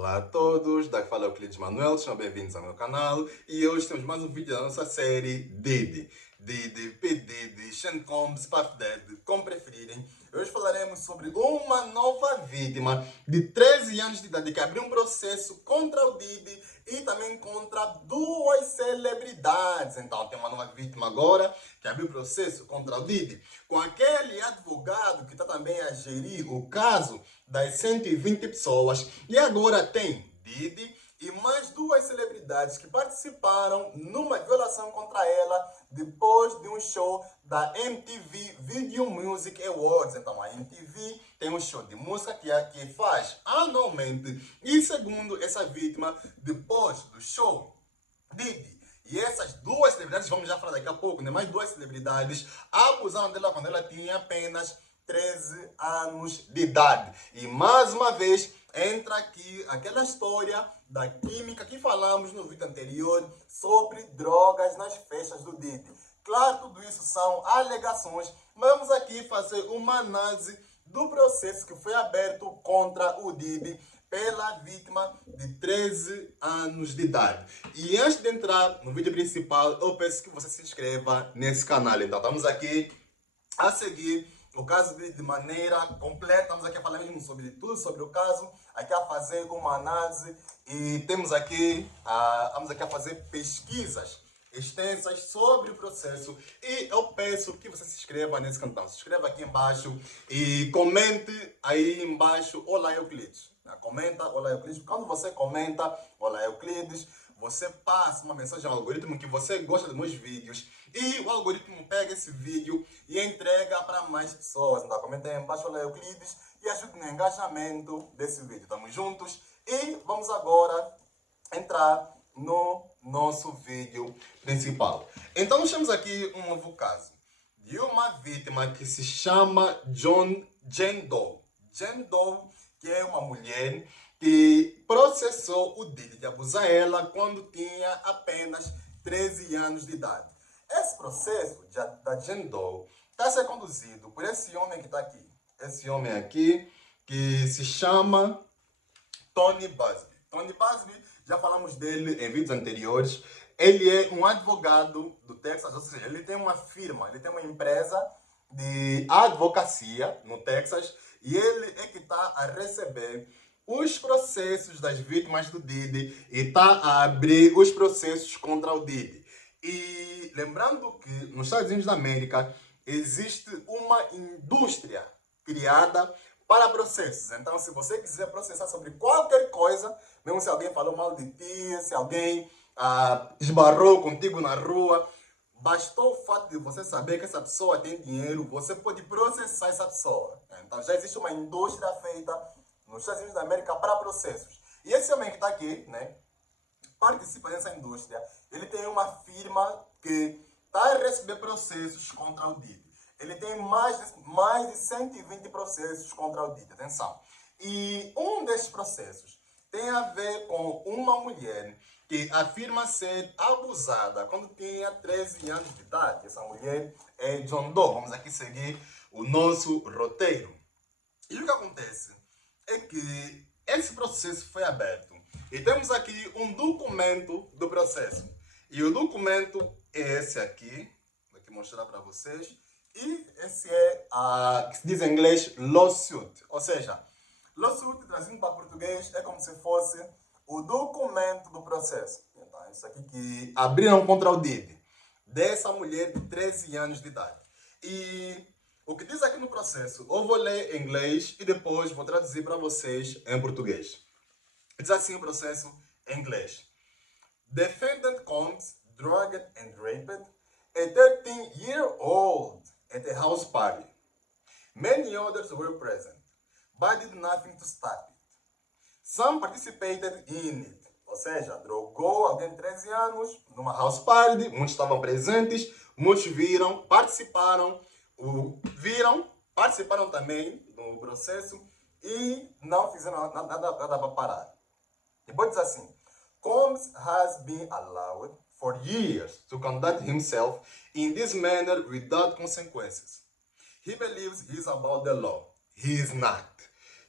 Olá a todos, daqui fala Euclides Manuel, sejam bem-vindos ao meu canal e hoje temos mais um vídeo da nossa série Diddy. Diddy, P. Diddy, Sean Combs, Puff Daddy, como preferirem. Hoje falaremos sobre uma nova vítima de 13 anos de idade que abriu um processo contra o Diddy e também contra duas celebridades. Então tem uma nova vítima agora que abriu processo contra o Diddy com aquele advogado que está também a gerir o caso das 120 pessoas. E agora tem Diddy e mais duas celebridades que participaram numa violação contra ela depois de um show da MTV Video Music Awards. Então a MTV tem um show de música que faz anualmente. E segundo essa vítima, depois do show, Diddy e essas duas celebridades, vamos já falar daqui a pouco, né? Mais duas celebridades abusaram dela quando ela tinha apenas 13 anos de idade. E mais uma vez entra aqui aquela história da química que falamos no vídeo anterior sobre drogas nas festas do Diddy. Claro, tudo isso são alegações, mas vamos aqui fazer uma análise do processo que foi aberto contra o Diddy pela vítima de 13 anos de idade. E antes de entrar no vídeo principal, eu peço que você se inscreva nesse canal. Então, estamos aqui a seguir o caso de maneira completa. Estamos aqui a falar mesmo sobre tudo sobre o caso, aqui a fazer uma análise e vamos aqui a fazer pesquisas extensas sobre o processo e eu peço que você se inscreva nesse canal. Se inscreva aqui embaixo e comente aí embaixo, olá Euclides. Comenta, olá Euclides. Quando você comenta, olá Euclides, você passa uma mensagem ao algoritmo que você gosta dos meus vídeos e o algoritmo pega esse vídeo e entrega para mais pessoas. Então comenta aí embaixo, olá Euclides, e ajude no engajamento desse vídeo. Estamos juntos e vamos agora entrar no nosso vídeo principal. Então nós temos aqui um novo caso de uma vítima que se chama Jane Doe. Jane Doe, que é uma mulher que processou o Diddy de abusar ela quando tinha apenas 13 anos de idade. Esse processo da Jane Doe está a ser conduzido por esse homem que está aqui. Esse homem aqui que se chama Tony Buzbee. Tony Buzbee, já falamos dele em vídeos anteriores. Ele é um advogado do Texas, ou seja, ele tem uma firma, ele tem uma empresa de advocacia no Texas e ele é que está a receber os processos das vítimas do Diddy e está a abrir os processos contra o Diddy. E lembrando que nos Estados Unidos da América existe uma indústria criada para processos. Então, se você quiser processar sobre qualquer coisa, mesmo se alguém falou mal de ti, se alguém esbarrou contigo na rua, bastou o fato de você saber que essa pessoa tem dinheiro, você pode processar essa pessoa. Então, já existe uma indústria feita nos Estados Unidos da América para processos. E esse homem que está aqui, né, participa dessa indústria. Ele tem uma firma que está a receber processos contra o Diddy. Ele tem mais de 120 processos contra o Diddy. Atenção. E um desses processos tem a ver com uma mulher que afirma ser abusada quando tinha 13 anos de idade. Essa mulher é Jane Doe. Vamos aqui seguir o nosso roteiro. E o que acontece é que esse processo foi aberto. E temos aqui um documento do processo. E o documento é esse aqui. Vou aqui mostrar para vocês. E esse é que se diz em inglês lawsuit. Ou seja, lawsuit, trazido para português, é como se fosse o documento do processo. Então, isso aqui que abriram contra o Diddy, dessa mulher de 13 anos de idade. E o que diz aqui no processo, eu vou ler em inglês e depois vou traduzir para vocês em português. Diz assim o processo em inglês. Defendant Combs drugged and raped a 13-year-old at a house party. Many others were present, but did nothing to stop it. Some participated in it. Ou seja, drogou alguém de 13 anos numa house party, muitos estavam presentes, muitos participaram também do processo e não fizeram nada para parar. Depois diz assim, Combs has been allowed for years to conduct himself in this manner without consequences. He believes he is above the law. He is not.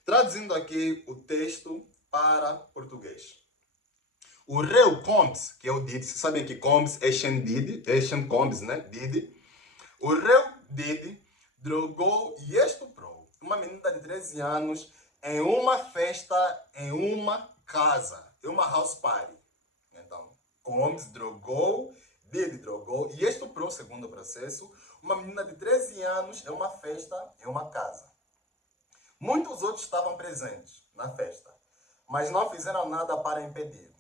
Traduzindo aqui o texto, para português. O réu Combs, que é o Diddy, vocês sabem que Combs é Sean Diddy, é Sean Combs, né? Diddy. O réu Diddy drogou e estuprou uma menina de 13 anos em uma festa, em uma casa, em uma house party. Então, Combs drogou, Diddy drogou e estuprou, segundo o processo, uma menina de 13 anos em uma festa, em uma casa. Muitos outros estavam presentes na festa, mas não fizeram nada para impedir.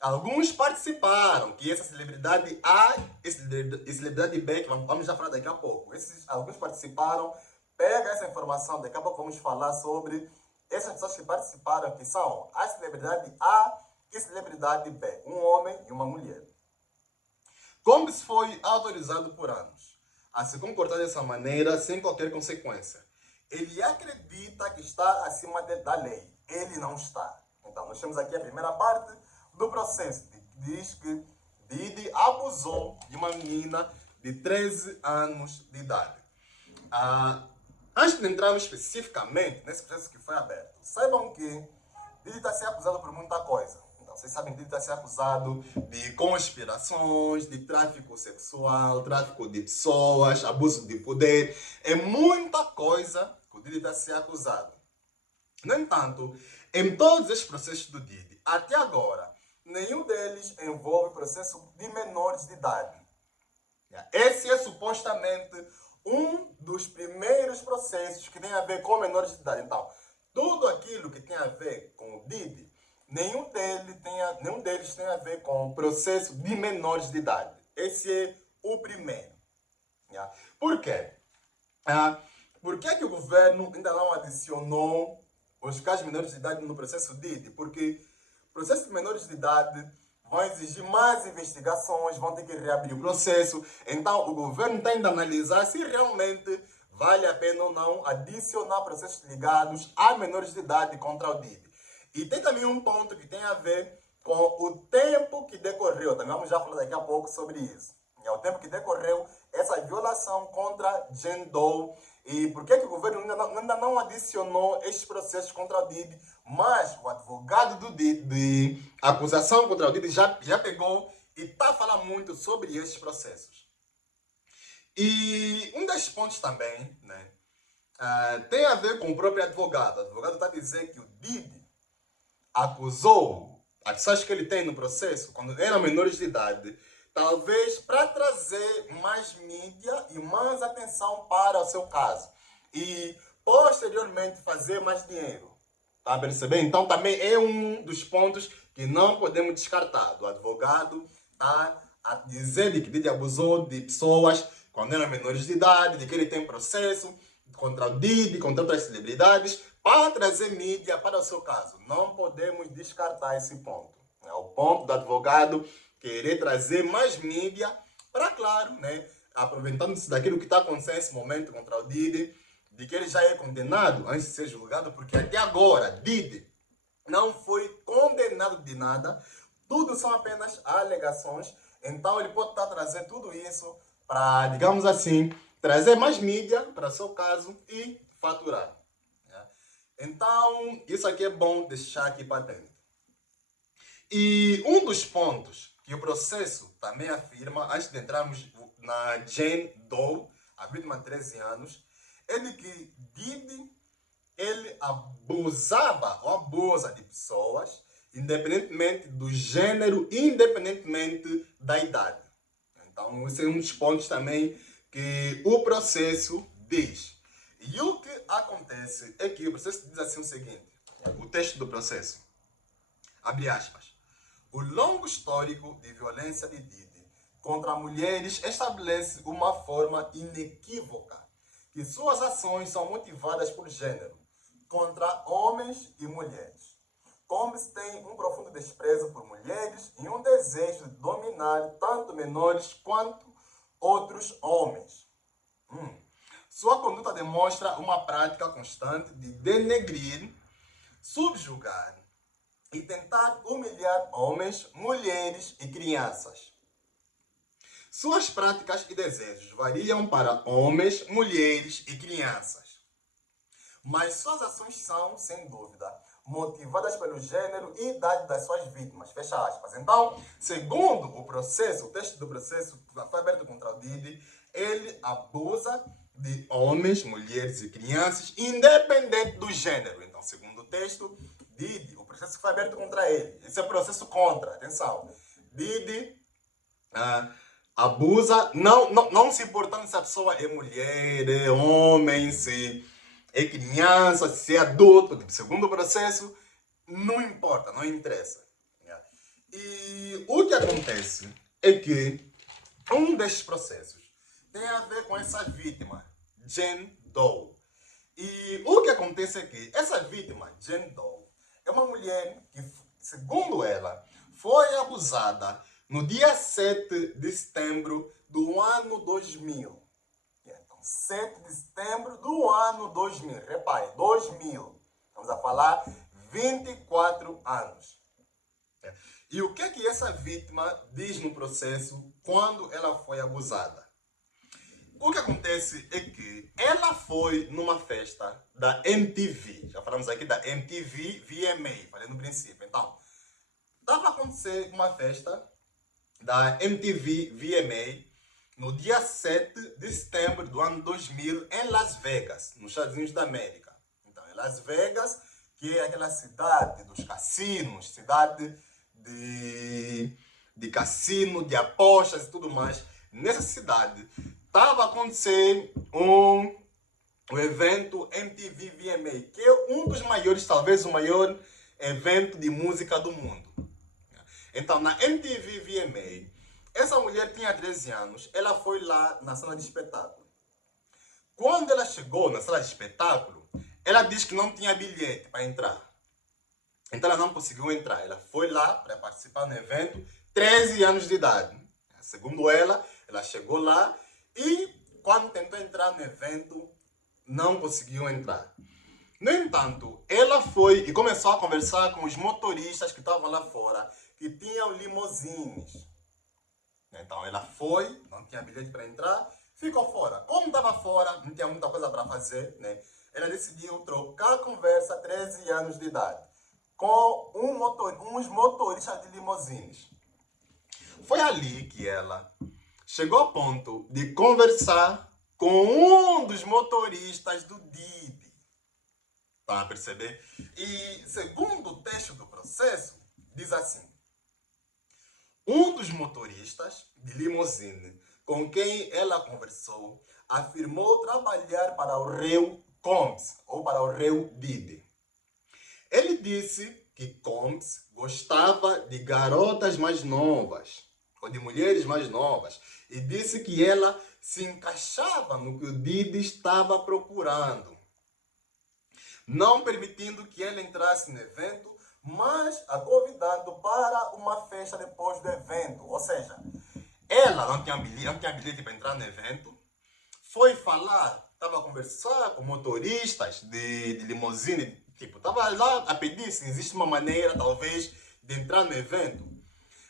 Alguns participaram, que essa celebridade A e celebridade B, que vamos já falar daqui a pouco. Alguns participaram, pega essa informação, daqui a pouco vamos falar sobre essas pessoas que participaram, que são a celebridade A e celebridade B, um homem e uma mulher. Combs foi autorizado por anos a se comportar dessa maneira sem qualquer consequência. Ele acredita que está acima da lei. Ele não está. Então, nós temos aqui a primeira parte do processo. Diz que Diddy abusou de uma menina de 13 anos de idade. Antes de entrarmos especificamente nesse processo que foi aberto, saibam que Diddy está sendo acusado por muita coisa. Então, vocês sabem que Diddy está sendo acusado de conspirações, de tráfico sexual, tráfico de pessoas, abuso de poder. É muita coisa que o Diddy está sendo acusado. No entanto, em todos esses processos do Diddy, até agora, nenhum deles envolve processo de menores de idade. Esse é supostamente um dos primeiros processos que tem a ver com menores de idade. Então, tudo aquilo que tem a ver com o Diddy, nenhum deles tem a ver com o processo de menores de idade. Esse é o primeiro. Por quê? Por que o governo ainda não adicionou os casos menores de idade no processo Diddy? Porque o processo de menores de idade vão exigir mais investigações, vão ter que reabrir o processo. Então, o governo está ainda a analisar se realmente vale a pena ou não adicionar processos ligados a menores de idade contra o Diddy. E tem também um ponto que tem a ver com o tempo que decorreu. Também vamos já falar daqui a pouco sobre isso. É o tempo que decorreu essa violação contra Jane Doe. E por que o governo ainda não adicionou estes processos contra o Diddy, mas o advogado do Diddy, de acusação contra o Diddy, já pegou e está a falar muito sobre estes processos. E um desses pontos também, né, tem a ver com o próprio advogado. O advogado está a dizer que o Diddy acusou as pessoas que ele tem no processo, quando eram menores de idade, talvez para trazer mais mídia e mais atenção para o seu caso. E, posteriormente, fazer mais dinheiro. Está a perceber? Então, também é um dos pontos que não podemos descartar. O advogado está a dizer que Diddy abusou de pessoas quando eram menores de idade, de que ele tem processo contra o Diddy, contra outras celebridades, para trazer mídia para o seu caso. Não podemos descartar esse ponto. É o ponto do advogado querer trazer mais mídia para, claro, né, aproveitando-se daquilo que está acontecendo nesse momento contra o Diddy, de que ele já é condenado antes de ser julgado, porque até agora Diddy não foi condenado de nada, tudo são apenas alegações, então ele pode estar trazendo tudo isso para, digamos assim, trazer mais mídia para o seu caso e faturar. Então, isso aqui é bom deixar aqui patente. E um dos pontos que o processo também afirma, antes de entrarmos na Jane Doe, a vítima de 13 anos, é de que Diddy, ele abusava ou abusa de pessoas, independentemente do gênero, independentemente da idade. Então, esse é um dos pontos também que o processo diz. E o que acontece é que o processo diz assim o seguinte, o texto do processo, abre aspas, o longo histórico de violência de Diddy contra mulheres estabelece uma forma inequívoca que suas ações são motivadas por gênero, contra homens e mulheres. Combs tem um profundo desprezo por mulheres e um desejo de dominar tanto menores quanto outros homens. Sua conduta demonstra uma prática constante de denegrir, subjugar e tentar humilhar homens, mulheres e crianças. Suas práticas e desejos variam para homens, mulheres e crianças. Mas suas ações são, sem dúvida, motivadas pelo gênero e idade das suas vítimas. Fecha aspas. Então, segundo o processo, o texto do processo que foi aberto contra o Diddy, ele abusa de homens, mulheres e crianças, independente do gênero. Então, segundo o texto, Diddy, o processo que foi aberto contra ele, esse é o processo contra, atenção, Diddy abusa, não se importando se a pessoa é mulher, é homem, se é criança, se é adulto, segundo o processo, não importa, não interessa. E o que acontece é que um destes processos tem a ver com essa vítima, Jane Doe. E o que acontece é que essa vítima, Jane Doe, é uma mulher que, segundo ela, foi abusada no dia 7 de setembro do ano 2000. Então, 7 de setembro do ano 2000. Repare, 2000. Estamos a falar 24 anos. E o que é que essa vítima diz no processo quando ela foi abusada? O que acontece é que ela foi numa festa da MTV. Já falamos aqui da MTV VMA, falei no princípio. Então, estava a acontecer uma festa da MTV VMA no dia 7 de setembro do ano 2000 em Las Vegas, nos Estados Unidos da América. Então, em Las Vegas, que é aquela cidade dos cassinos, cidade de cassino, de apostas e tudo mais. Nessa cidade estava a acontecer um evento MTV VMA, que é um dos maiores, talvez o maior evento de música do mundo. Então, na MTV VMA, essa mulher tinha 13 anos, ela foi lá na sala de espetáculo. Quando ela chegou na sala de espetáculo, ela disse que não tinha bilhete para entrar. Então ela não conseguiu entrar. Ela foi lá para participar no evento, 13 anos de idade. Segundo ela, ela chegou lá e quando tentou entrar no evento, não conseguiu entrar. No entanto, ela foi e começou a conversar com os motoristas que estavam lá fora, que tinham limousines. Então ela foi, não tinha bilhete para entrar, ficou fora. Como estava fora, não tinha muita coisa para fazer, né? Ela decidiu trocar a conversa, 13 anos de idade, com uns motoristas de limousines. Foi ali que ela chegou ao ponto de conversar com um dos motoristas do Diddy. Tá a perceber? E segundo o texto do processo, diz assim: um dos motoristas de limousine com quem ela conversou afirmou trabalhar para o réu Combs, ou para o réu Diddy. Ele disse que Combs gostava de garotas mais novas, ou de mulheres mais novas, e disse que ela se encaixava no que o Diddy estava procurando, não permitindo que ela entrasse no evento, mas a convidando para uma festa depois do evento. Ou seja, ela não tinha bilhete para entrar no evento, foi falar, estava a conversar com motoristas de limousine, tipo, estava lá a pedir se existe uma maneira, talvez, de entrar no evento.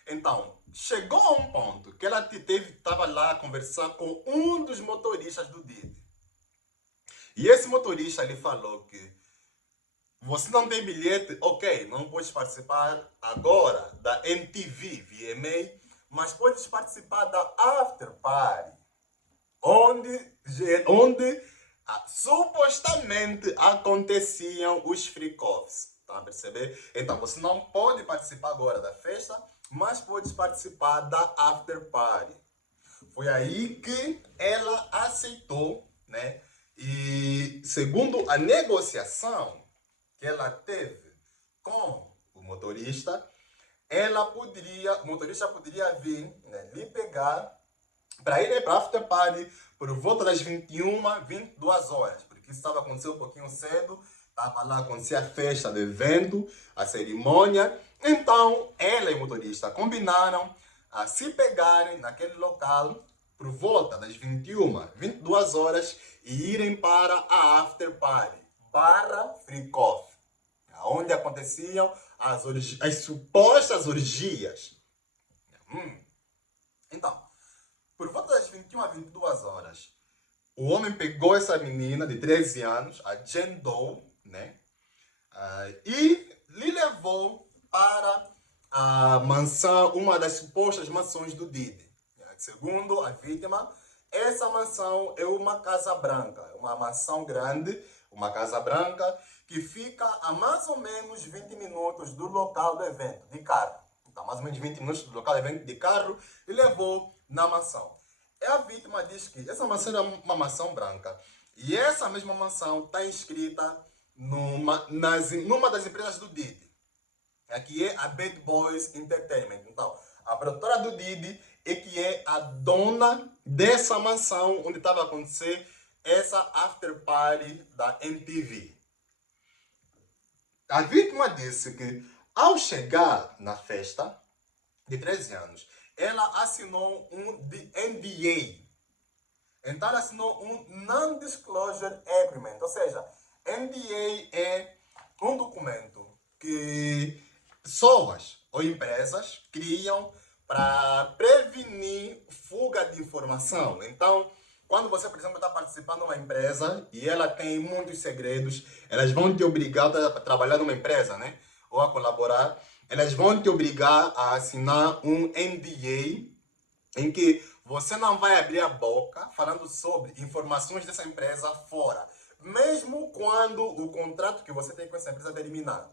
Então, chegou a um ponto que ela estava lá a conversar com um dos motoristas do Diddy. E esse motorista lhe falou que você não tem bilhete, ok, não podes participar agora da MTV VMA, mas podes participar da After Party, onde supostamente aconteciam os freak-offs. Tá a perceber? Então, você não pode participar agora da festa, mas pode participar da After Party. Foi aí que ela aceitou, né? E segundo a negociação que ela teve com o motorista, o motorista poderia vir, né, lhe pegar para ir para a After Party por volta das 21, 22 horas, porque isso estava acontecendo um pouquinho cedo, estava lá acontecer a festa do evento, a cerimônia. Então, ela e o motorista combinaram a se pegarem naquele local por volta das 21, 22 horas e irem para a After Party, barra Freak Off, onde aconteciam as supostas orgias. Então, por volta das 21 a 22 horas, o homem pegou essa menina de 13 anos, a Jane Doe, né? E para a mansão, uma das supostas mansões do Diddy. Segundo a vítima, essa mansão é uma casa branca, uma mansão grande, uma casa branca que fica a mais ou menos 20 minutos do local do evento, de carro. Então, mais ou menos 20 minutos do local do evento de carro, e levou na mansão. E a vítima diz que essa mansão é uma mansão branca. E essa mesma mansão está inscrita numa das empresas do Diddy. Aqui é a Bad Boys Entertainment. Então, a produtora do Diddy é que é a dona dessa mansão onde estava a acontecer essa after party da MTV. A vítima disse que ao chegar na festa de 13 anos, ela assinou um NDA. Então ela assinou um Non-Disclosure Agreement. Ou seja, NDA é um documento que pessoas ou empresas criam para prevenir fuga de informação. Então, quando você, por exemplo, está participando de uma empresa e ela tem muitos segredos, elas vão te obrigar a trabalhar numa empresa, né? Ou a colaborar. Elas vão te obrigar a assinar um NDA em que você não vai abrir a boca falando sobre informações dessa empresa fora, mesmo quando o contrato que você tem com essa empresa é terminado.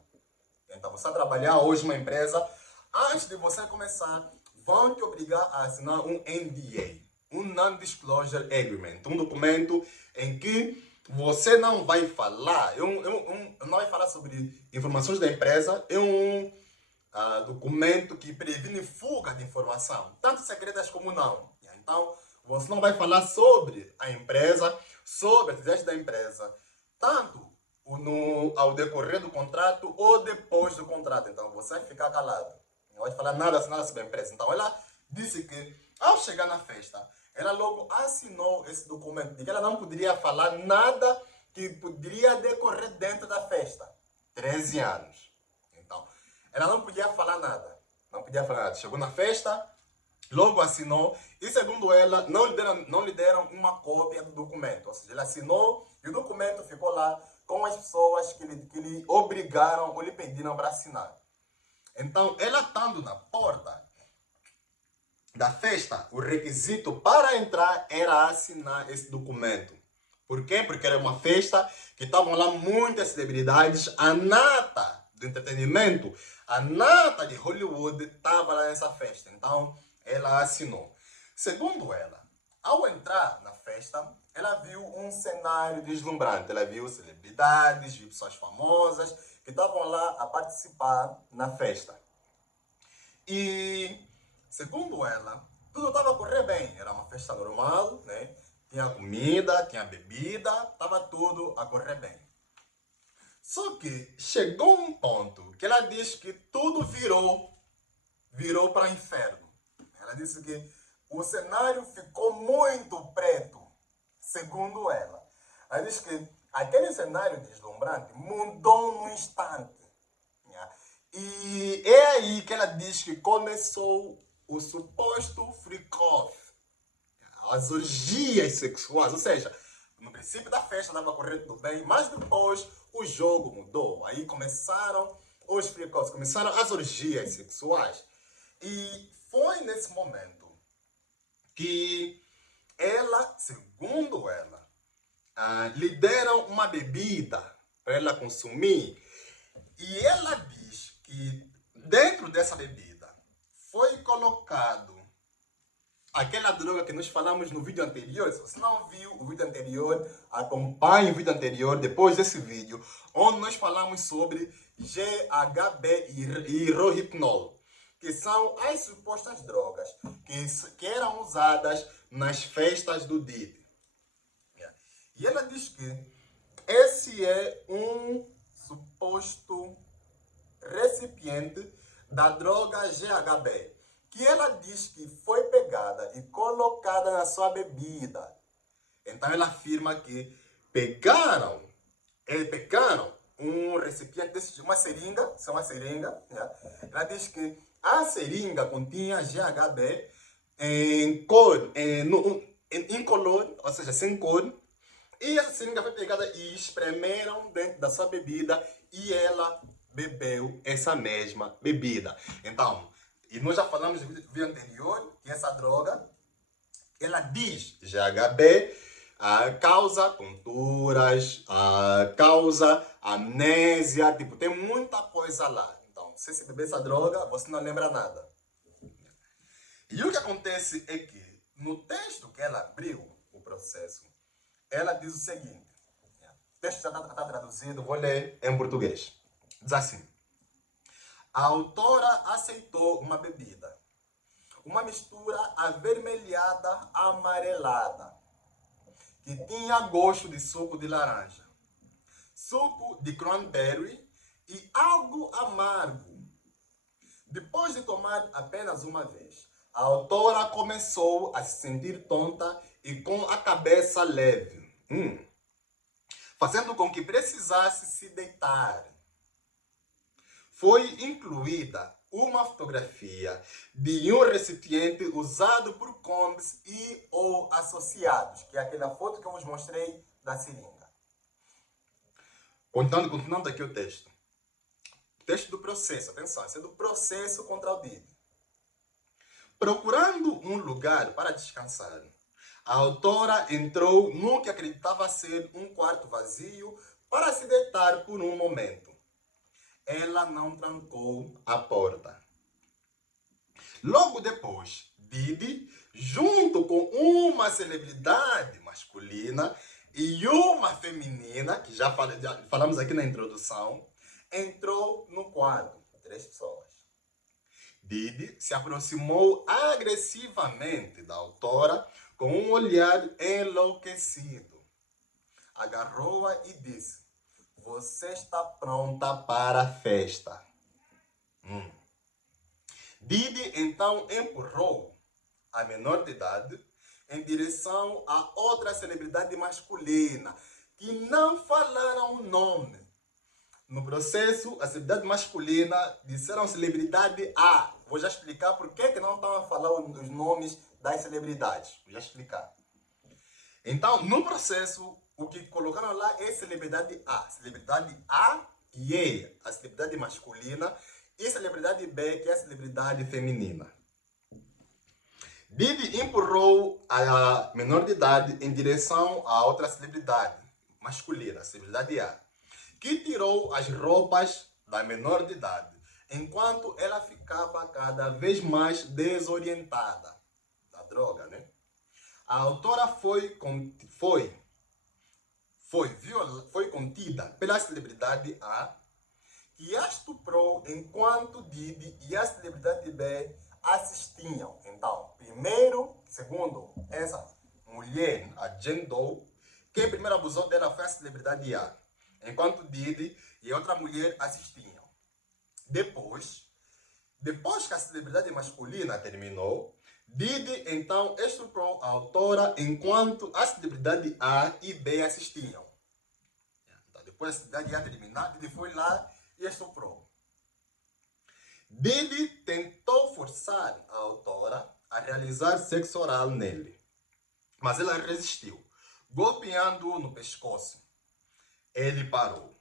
Então, você vai trabalhar hoje numa empresa, antes de você começar, vão te obrigar a assinar um NDA, um Non-Disclosure Agreement, um documento em que você não vai falar, não vai falar sobre informações da empresa, é um documento que previne fuga de informação, tanto secretas como não. Então, você não vai falar sobre a empresa, sobre a atividade da empresa, tanto ao decorrer do contrato ou depois do contrato. Então, você vai ficar calado. Não vai falar nada sobre a empresa. Então, ela disse que, ao chegar na festa, ela logo assinou esse documento de que ela não poderia falar nada que poderia decorrer dentro da festa. 13 anos. Então, ela não podia falar nada. Não podia falar nada. Chegou na festa, logo assinou, e segundo ela, não lhe deram uma cópia do documento. Ou seja, ela assinou e o documento ficou lá com as pessoas que lhe obrigaram ou lhe pediram para assinar. Então, ela estando na porta da festa, o requisito para entrar era assinar esse documento. Por quê? Porque era uma festa que estavam lá muitas celebridades, a nata do entretenimento, a nata de Hollywood estava lá nessa festa. Então, ela assinou. Segundo ela, ao entrar na festa, ela viu um cenário deslumbrante. Ela viu celebridades, viu pessoas famosas que estavam lá a participar na festa. E, segundo ela, tudo estava a correr bem. Era uma festa normal, né? Tinha comida, tinha bebida, estava tudo a correr bem. Só que chegou um ponto que ela diz que tudo virou para o inferno. Ela disse que o cenário ficou muito preto, segundo ela. Ela disse que aquele cenário deslumbrante mudou num instante. E é aí que ela diz que começou o suposto freak-off, as orgias sexuais. Ou seja, no princípio da festa estava correndo tudo bem, mas depois o jogo mudou. Aí começaram os freak-offs, começaram as orgias sexuais. E foi nesse momento que ela, segundo ela, lhe deram uma bebida para ela consumir. E ela diz que dentro dessa bebida foi colocado aquela droga que nós falamos no vídeo anterior. Se você não viu o vídeo anterior, acompanhe o vídeo anterior depois desse vídeo, onde nós falamos sobre GHB e Rohypnol, que são as supostas drogas que eram usadas nas festas do Diddy. E ela diz que esse é um suposto recipiente da droga GHB, que ela diz que foi pegada e colocada na sua bebida. Então ela afirma que pegaram um recipiente desse, uma seringa, isso é uma seringa, né? Ela diz que a seringa continha GHB incolor, ou seja, sem cor, e essa seringa foi pegada e espremeram dentro da sua bebida e ela bebeu essa mesma bebida. Então, e nós já falamos no vídeo anterior que essa droga, ela diz GHB, causa tonturas, causa amnésia, tipo, tem muita coisa lá. Então, se você beber essa droga, você não lembra nada. E o que acontece é que, no texto que ela abriu, o processo, ela diz o seguinte, o texto já está traduzido, vou ler em português. Diz assim, a autora aceitou uma bebida, uma mistura avermelhada amarelada, que tinha gosto de suco de laranja, suco de cranberry e algo amargo. Depois de tomar apenas uma vez, a autora começou a se sentir tonta e com a cabeça leve, fazendo com que precisasse se deitar. Foi incluída uma fotografia de um recipiente usado por Combs e ou associados, que é aquela foto que eu vos mostrei da seringa. Continuando aqui o texto. O texto do processo, atenção, esse é do processo contra o Diddy. Procurando um lugar para descansar, a autora entrou no que acreditava ser um quarto vazio para se deitar por um momento. Ela não trancou a porta. Logo depois, Diddy, junto com uma celebridade masculina e uma feminina, que já falamos aqui na introdução, entrou no quarto. 3 pessoas. Diddy se aproximou agressivamente da autora com um olhar enlouquecido. Agarrou-a e disse, você está pronta para a festa. Diddy então empurrou a menor de idade em direção a outra celebridade masculina, que não falaram o nome. No processo, a celebridade masculina disseram celebridade A. Vou já explicar por que não estão a falar os nomes das celebridades. Vou já explicar. Então, no processo, o que colocaram lá é celebridade A. Celebridade A e E, a celebridade masculina, e celebridade B, que é a celebridade feminina. Diddy empurrou a menor de idade em direção a outra celebridade masculina, a celebridade A, que tirou as roupas da menor de idade, enquanto ela ficava cada vez mais desorientada da droga, né? A autora foi contida pela celebridade A, que a estuprou enquanto Diddy e a celebridade B assistiam. Então, segundo essa mulher, a Jane Doe, quem primeiro abusou dela foi a celebridade A, enquanto Diddy e outra mulher assistiam. Depois que a celebridade masculina terminou, Diddy então estuprou a autora enquanto a celebridade A e B assistiam. Então, depois a celebridade A terminar, Diddy foi lá e estuprou. Diddy tentou forçar a autora a realizar sexo oral nele, mas ela resistiu, golpeando-o no pescoço. Ele parou.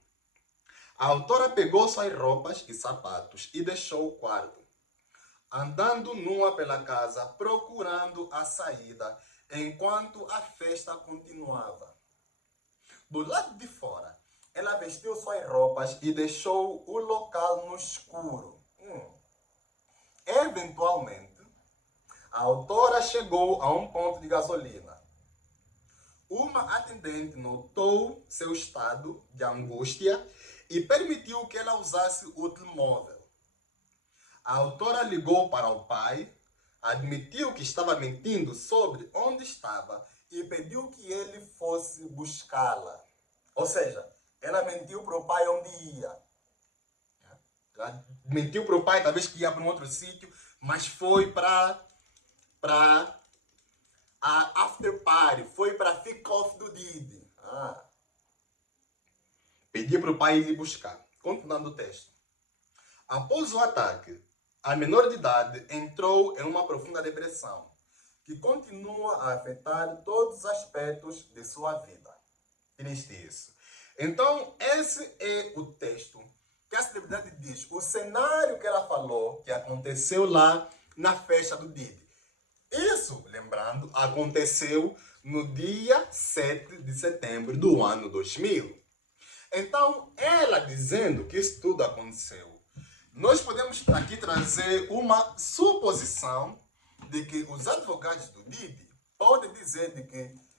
A autora pegou suas roupas e sapatos e deixou o quarto, andando nua pela casa, procurando a saída, enquanto a festa continuava. Do lado de fora, ela vestiu suas roupas e deixou o local no escuro. Eventualmente, a autora chegou a um ponto de gasolina. Uma atendente notou seu estado de angústia e permitiu que ela usasse o telemóvel. A autora ligou para o pai, admitiu que estava mentindo sobre onde estava e pediu que ele fosse buscá-la. Ou seja, ela mentiu para o pai onde ia. Ela mentiu para o pai, talvez que ia para um outro sítio, mas foi para a after party, foi para a kick-off do Diddy. Pediu para o pai ir buscar. Continuando o texto. Após o ataque, a menor de idade entrou em uma profunda depressão, que continua a afetar todos os aspectos de sua vida. Triste isso. Então, esse é o texto que a celebridade diz, o cenário que ela falou que aconteceu lá na festa do Didi. Isso, lembrando, aconteceu no dia 7 de setembro do ano 2000. Então, ela dizendo que isso tudo aconteceu, nós podemos aqui trazer uma suposição de que os advogados do Didi podem dizer de que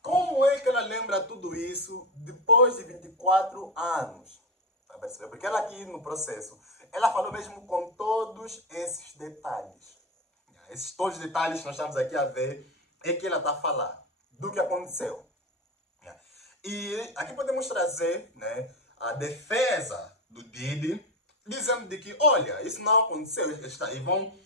como é que ela lembra tudo isso depois de 24 anos? Tá percebendo? Porque ela aqui no processo, ela falou mesmo com todos esses detalhes. Esses todos os detalhes que nós estamos aqui a ver é que ela está a falar do que aconteceu. E aqui podemos trazer, né, a defesa do Didi, dizendo de que, olha, isso não aconteceu, e vão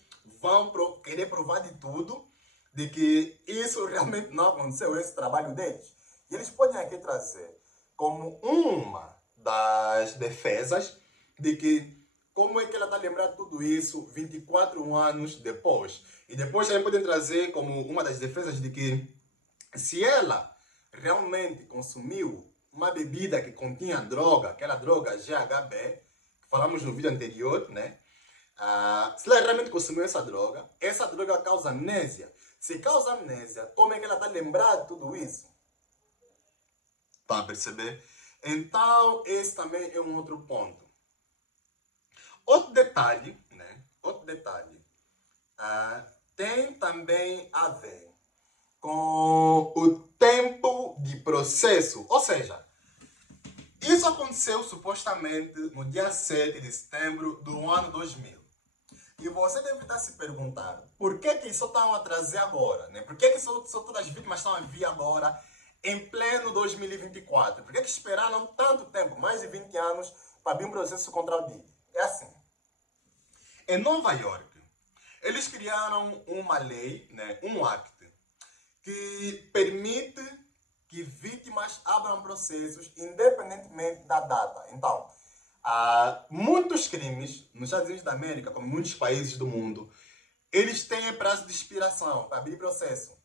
querer provar de tudo, de que isso realmente não aconteceu, esse trabalho deles. E eles podem aqui trazer como uma das defesas de que como é que ela está lembrando tudo isso 24 anos depois. E depois também podem trazer como uma das defesas de que se ela realmente consumiu uma bebida que continha droga, aquela droga GHB, que falamos no vídeo anterior, né? Se ela realmente consumiu essa droga causa amnésia. Se causa amnésia, como é que ela está lembrando de tudo isso? Tá a perceber? Então, esse também é um outro ponto. Outro detalhe, né? Tem também a ver com o tempo de processo. Ou seja, isso aconteceu supostamente no dia 7 de setembro do ano 2000. E você deve estar se perguntando, por que isso estão a trazer agora? Né? Por que só todas as vítimas estão a vir agora, em pleno 2024? Por que esperaram tanto tempo, mais de 20 anos, para abrir um processo contra o Didi? É assim. Em Nova York, eles criaram uma lei, né, um act, que permite que vítimas abram processos independentemente da data. Então, muitos crimes nos Estados Unidos da América, como em muitos países do mundo, eles têm prazo de expiração para abrir processo.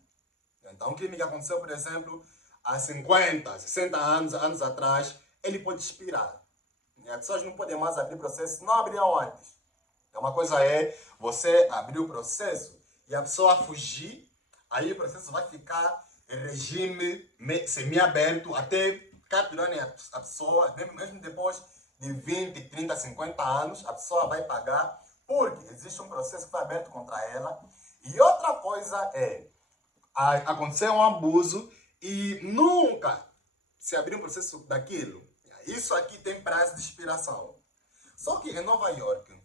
Então, um crime que aconteceu, por exemplo, há 50, 60 anos atrás, ele pode expirar. As pessoas não podem mais abrir processo se não abriram antes. Então, uma coisa é você abrir o processo e a pessoa fugir, aí o processo vai ficar em regime semi-aberto até capturarem a pessoa, mesmo depois de 20, 30, 50 anos, a pessoa vai pagar, porque existe um processo que foi aberto contra ela. E outra coisa é, aconteceu um abuso e nunca se abriu um processo daquilo. Isso aqui tem prazo de expiração. Só que em Nova York,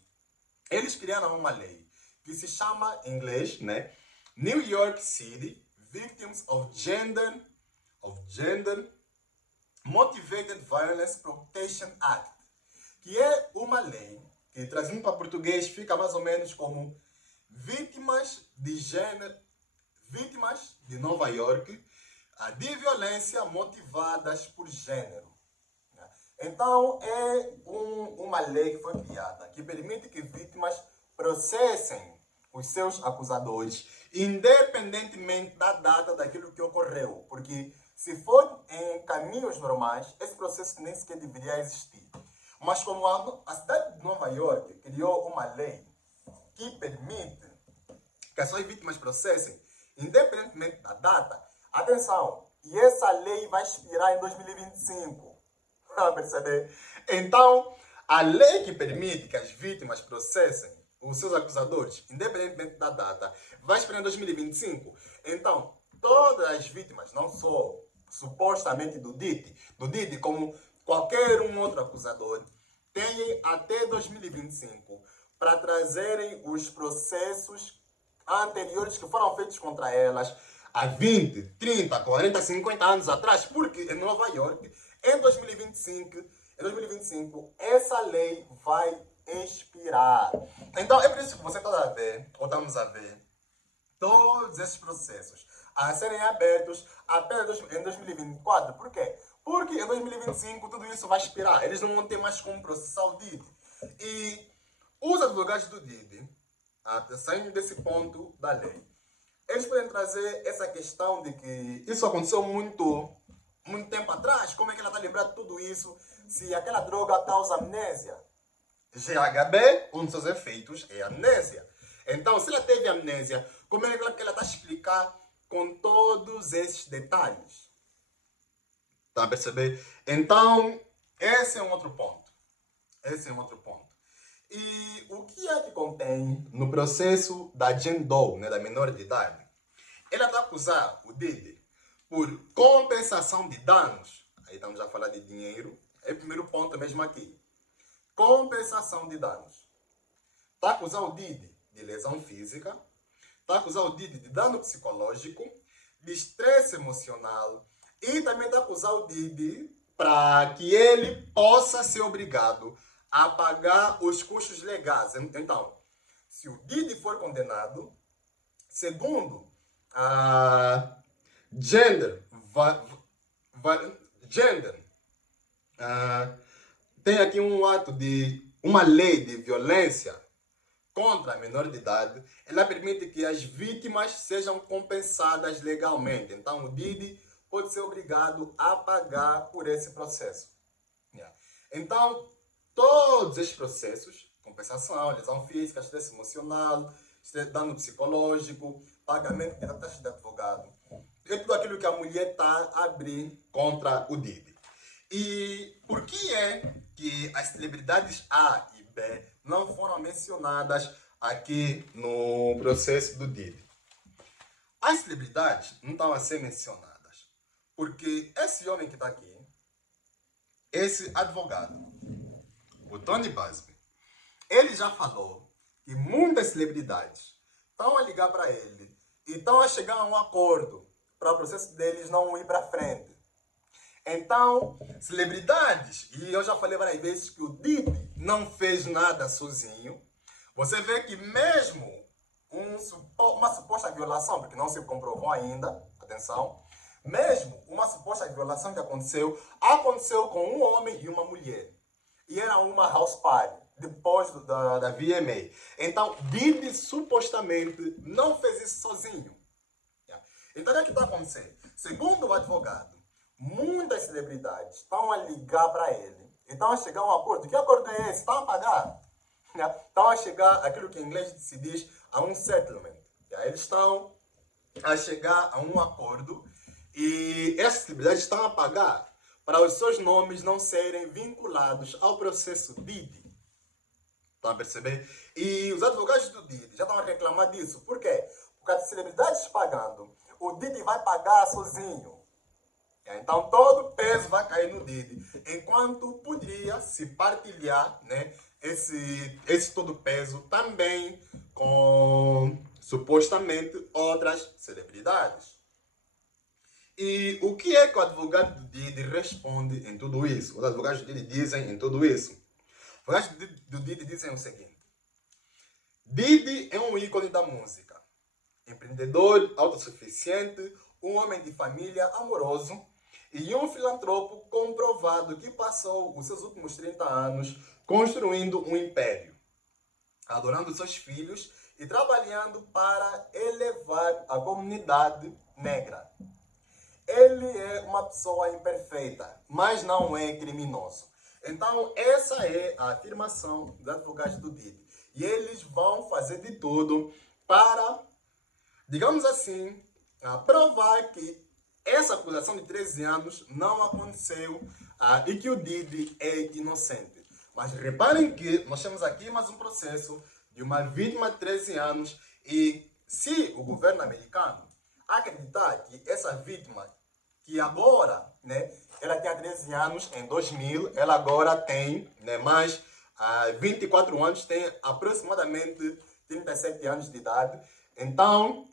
eles criaram uma lei que se chama, em inglês, né, New York City Victims of Gender Motivated Violence Protection Act, que é uma lei que, trazindo para português, fica mais ou menos como vítimas de gênero, vítimas de Nova York de violência motivadas por gênero. Então, é uma lei que foi criada que permite que vítimas processem os seus acusadores, independentemente da data daquilo que ocorreu. Porque se for em caminhos normais, esse processo nem sequer deveria existir. Mas como a cidade de Nova York criou uma lei que permite que as suas vítimas processem, independentemente da data, atenção, e essa lei vai expirar em 2025. Para perceber? Então, a lei que permite que as vítimas processem os seus acusadores, independentemente da data, vai expirar em 2025. Então, todas as vítimas, não só supostamente do Didi, como qualquer um outro acusador, têm até 2025 para trazerem os processos anteriores que foram feitos contra elas há 20, 30, 40, 50 anos atrás, porque em Nova York, em 2025, essa lei vai expirar. Então, é por isso que você está a ver, ou estamos a ver, todos esses processos a serem abertos apenas em 2024. Por quê? Porque em 2025 tudo isso vai expirar. Eles não vão ter mais como processar o Didi. E os advogados do Didi, saindo desse ponto da lei, eles podem trazer essa questão de que isso aconteceu muito tempo atrás. Como é que ela está lembrando de tudo isso se aquela droga causa amnésia. GHB, um dos seus efeitos é amnésia. Então, se ela teve amnésia, como é que ela está a explicar com todos esses detalhes? Está a perceber? Então, esse é um outro ponto. Esse é um outro ponto. E o que é que contém no processo da Jane Doe, né, da menor de idade? Ela está a acusar o Diddy por compensação de danos. Aí estamos a falar de dinheiro. É o primeiro ponto mesmo aqui. Compensação de danos. Está a acusar o Diddy de lesão física. Está a acusar o Diddy de dano psicológico, de estresse emocional. E também está a acusar o Diddy para que ele possa ser obrigado a pagar os custos legais. Então, se o Diddy for condenado, segundo a Gender, tem aqui um ato de uma lei de violência contra a menor de idade, ela permite que as vítimas sejam compensadas legalmente. Então, o Diddy pode ser obrigado a pagar por esse processo. Então, todos esses processos, compensação, lesão física, estresse emocional, dano psicológico, pagamento de taxas de advogado, é tudo aquilo que a mulher está a abrir contra o Diddy. E por que é que as celebridades A e B não foram mencionadas aqui no processo do Diddy? As celebridades não estão a ser mencionadas porque esse homem que está aqui, esse advogado, o Tony Buzbee, ele já falou que muitas celebridades estão a ligar para ele e estão a chegar a um acordo para o processo deles não ir para frente. Então, celebridades, e eu já falei várias vezes que o Diddy não fez nada sozinho. Você vê que mesmo uma suposta violação, porque não se comprovou ainda, atenção, mesmo uma suposta violação que aconteceu com um homem e uma mulher. E era uma house party, depois da VMA. Então, Diddy supostamente não fez isso sozinho. Então, o que está acontecendo? Segundo o advogado, muitas celebridades estão a ligar para ele e estão a chegar a um acordo. Que acordo é esse? Estão a pagar? Estão a chegar àquilo que em inglês se diz a um settlement. Eles estão a chegar a um acordo e essas celebridades estão a pagar para os seus nomes não serem vinculados ao processo Diddy. Estão a perceber? E os advogados do Diddy já estão a reclamar disso. Por quê? Porque as celebridades pagando, o Diddy vai pagar sozinho. Então todo o peso vai cair no Diddy, enquanto poderia se partilhar, né, esse todo o peso também com supostamente outras celebridades. E o que é que o advogado do Diddy responde em tudo isso? Os advogados do Diddy dizem em tudo isso. Os advogados do Diddy dizem o seguinte: Diddy é um ícone da música, empreendedor, autossuficiente, um homem de família amoroso e um filantropo comprovado que passou os seus últimos 30 anos construindo um império, adorando seus filhos e trabalhando para elevar a comunidade negra. Ele é uma pessoa imperfeita, mas não é criminoso. Então, essa é a afirmação dos advogados do Diddy. E eles vão fazer de tudo para, digamos assim, provar que essa acusação de 13 anos não aconteceu e que o Diddy é inocente. Mas reparem que nós temos aqui mais um processo de uma vítima de 13 anos e se o governo americano acreditar que essa vítima, que agora, né, ela tinha 13 anos em 2000, ela agora tem, né, mais 24 anos, tem aproximadamente 37 anos de idade. Então,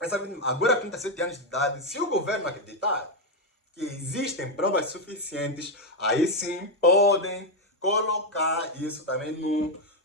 essa vítima, agora 37 anos de idade, se o governo acreditar que existem provas suficientes, aí sim podem colocar isso também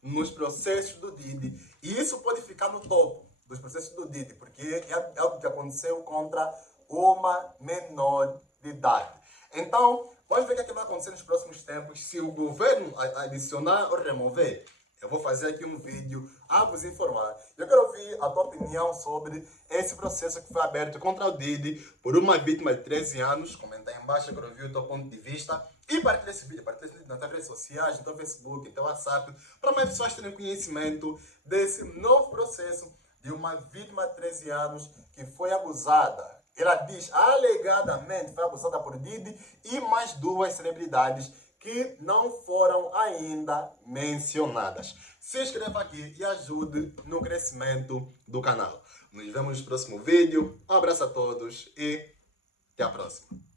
nos processos do Diddy. E isso pode ficar no topo dos processos do Diddy, porque é algo que aconteceu contra uma menor de idade. Então, vamos ver o que vai acontecer nos próximos tempos. Se o governo adicionar ou remover, eu vou fazer aqui um vídeo a vos informar. Eu quero ouvir a tua opinião sobre esse processo que foi aberto contra o Diddy por uma vítima de 13 anos. Comenta aí embaixo, eu quero ouvir o teu ponto de vista. E partilhe esse vídeo nas redes sociais, no teu Facebook, no teu WhatsApp, para mais pessoas terem conhecimento desse novo processo de uma vítima de 13 anos que foi abusada. Ela diz, alegadamente, foi abusada por Didi e mais duas celebridades que não foram ainda mencionadas. Se inscreva aqui e ajude no crescimento do canal. Nos vemos no próximo vídeo. Um abraço a todos e até a próxima.